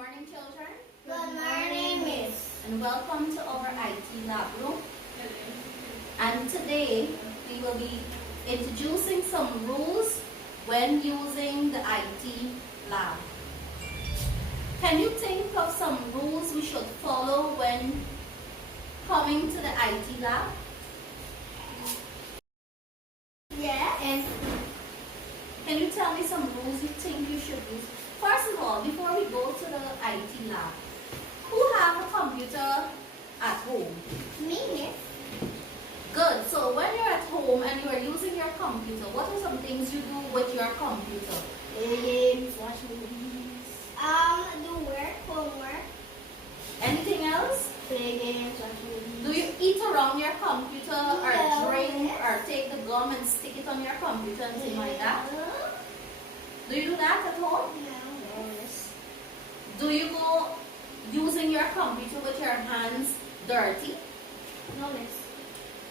morning, children. Good morning, Miss. And welcome to our IT lab room. And today we will be introducing some rules when using the IT lab. Can you think of some rules we should follow when coming to the IT lab? Yeah. And can you tell me some rules you think you should use? First of all, before we go to the IT lab, who have a computer at home? Me, Miss. Good. So when you're at home and you are using your computer, what are some things you do with your computer? Games, watch movies. Do work, homework. Anything else? Play games, watch movies. Do you eat around your computer or No. drink or take the gum and stick it on your computer and things like that? Do you do that at home? No, Miss. Do you go using your computer with your hands dirty? No, Miss.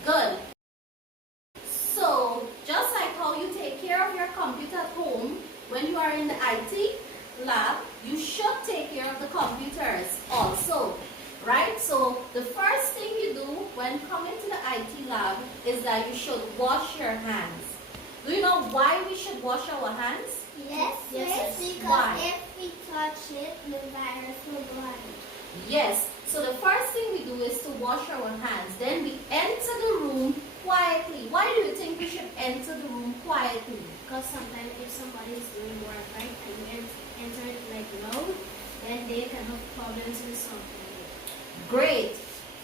Good. So, just like how you take care of your computer at home, when you are in the IT lab, you should take care of the computers also, right? So, the first thing you do when coming to the IT lab is that you should wash your hands. Do you know why we should wash our hands? Yes, Yes, Miss. Because why? if we touch it, the virus will go on it. Yes. So, the first thing we do is to wash our hands. Then we enter the room quietly. Why do you think we should enter the room quietly? Because sometimes if somebody is doing work, right, and you enter it like loud, then they can have problems with something. Great.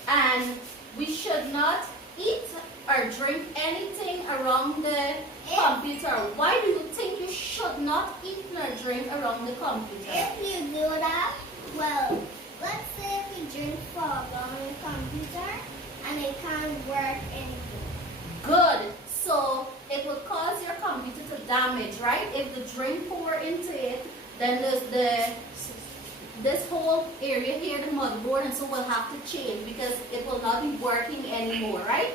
And we should not eat or drink anything around the computer. Why do you think you should not eat nor drink around the computer? If you do that, well, let's say if you drink for a long computer and it can't work anymore. Good. So it will cause your computer to damage, right? If the drink pour into it, then this whole area here, the motherboard, and so will have to change because it will not be working anymore, right?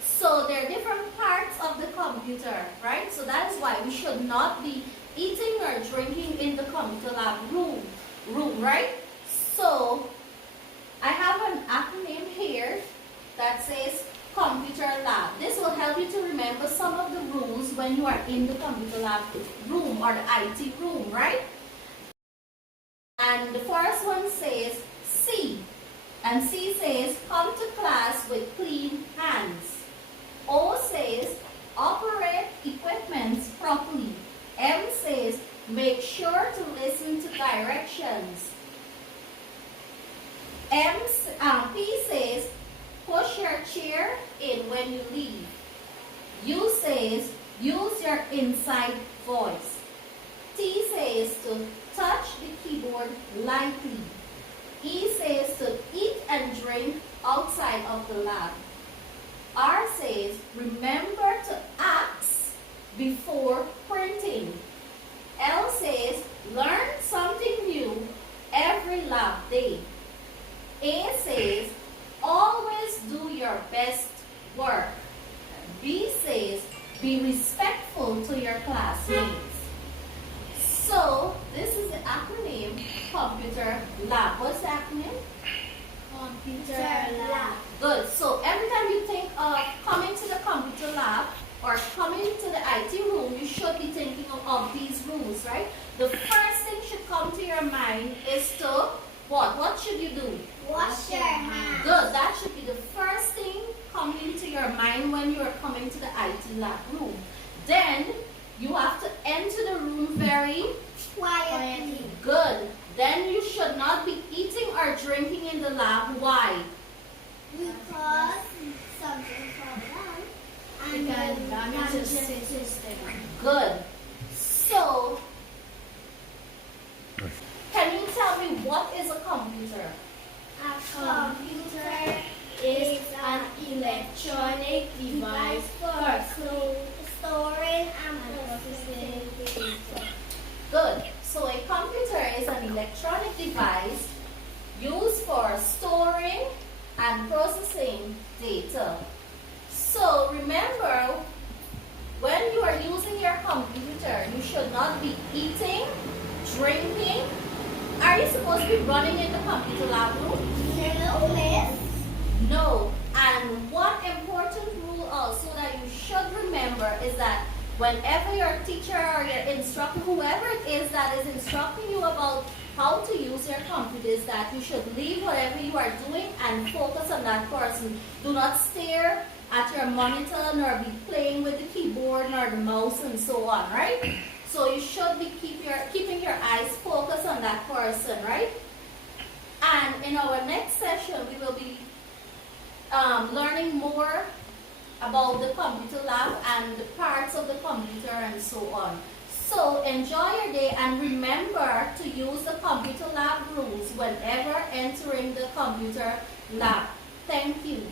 So there are different parts of the computer, right? So that is why we should not be eating or drinking in the computer lab room, right? So I have an acronym here that says computer lab. This will help you to remember some of the rules when you are in the computer lab room or the IT room, right? And the first one says C. And C says come to class with clean hands. O says operate equipment properly. M says make sure to listen to directions. P says push your chair in when you leave. U says use your inside voice. T says to touch the keyboard lightly. E says to eat and drink outside of the lab. R says remember to ask before printing. L says learn something new every lab day. A says always do your best work. B says be respectful to your classmates. So this is the acronym computer lab. What's the acronym? Computer lab. Good. So every time you think of coming to the computer lab or coming to the IT room, you should be thinking of these rules, right? The first thing should come to your mind is to what? What should you do? Wash your hands. Good. That should be the first thing coming to your mind when you are coming to the IT lab room. Then you have to enter the room very Quietly. good. Then you should not be eating or drinking in the lab. Why? Because something fall down and can damage the system. Good. So, can you tell me what is a computer? A computer is an electronic device for storing and processing data. Good. So a computer is an electronic device used for storing and processing data. So remember, when you are using your computer, you should not be eating, drinking, or Are you supposed to be running in the computer lab room? No, miss. No. And one important rule also that you should remember is that whenever your teacher or your instructor, whoever it is that is instructing you about how to use your computer, is that you should leave whatever you are doing and focus on that person. Do not stare at your monitor, nor be playing with the keyboard, nor the mouse, and so on, right? So you should be keeping your eyes focused on that person, right? And in our next session, we will be learning more about the computer lab and the parts of the computer and so on. So enjoy your day and remember to use the computer lab rules whenever entering the computer lab. Thank you.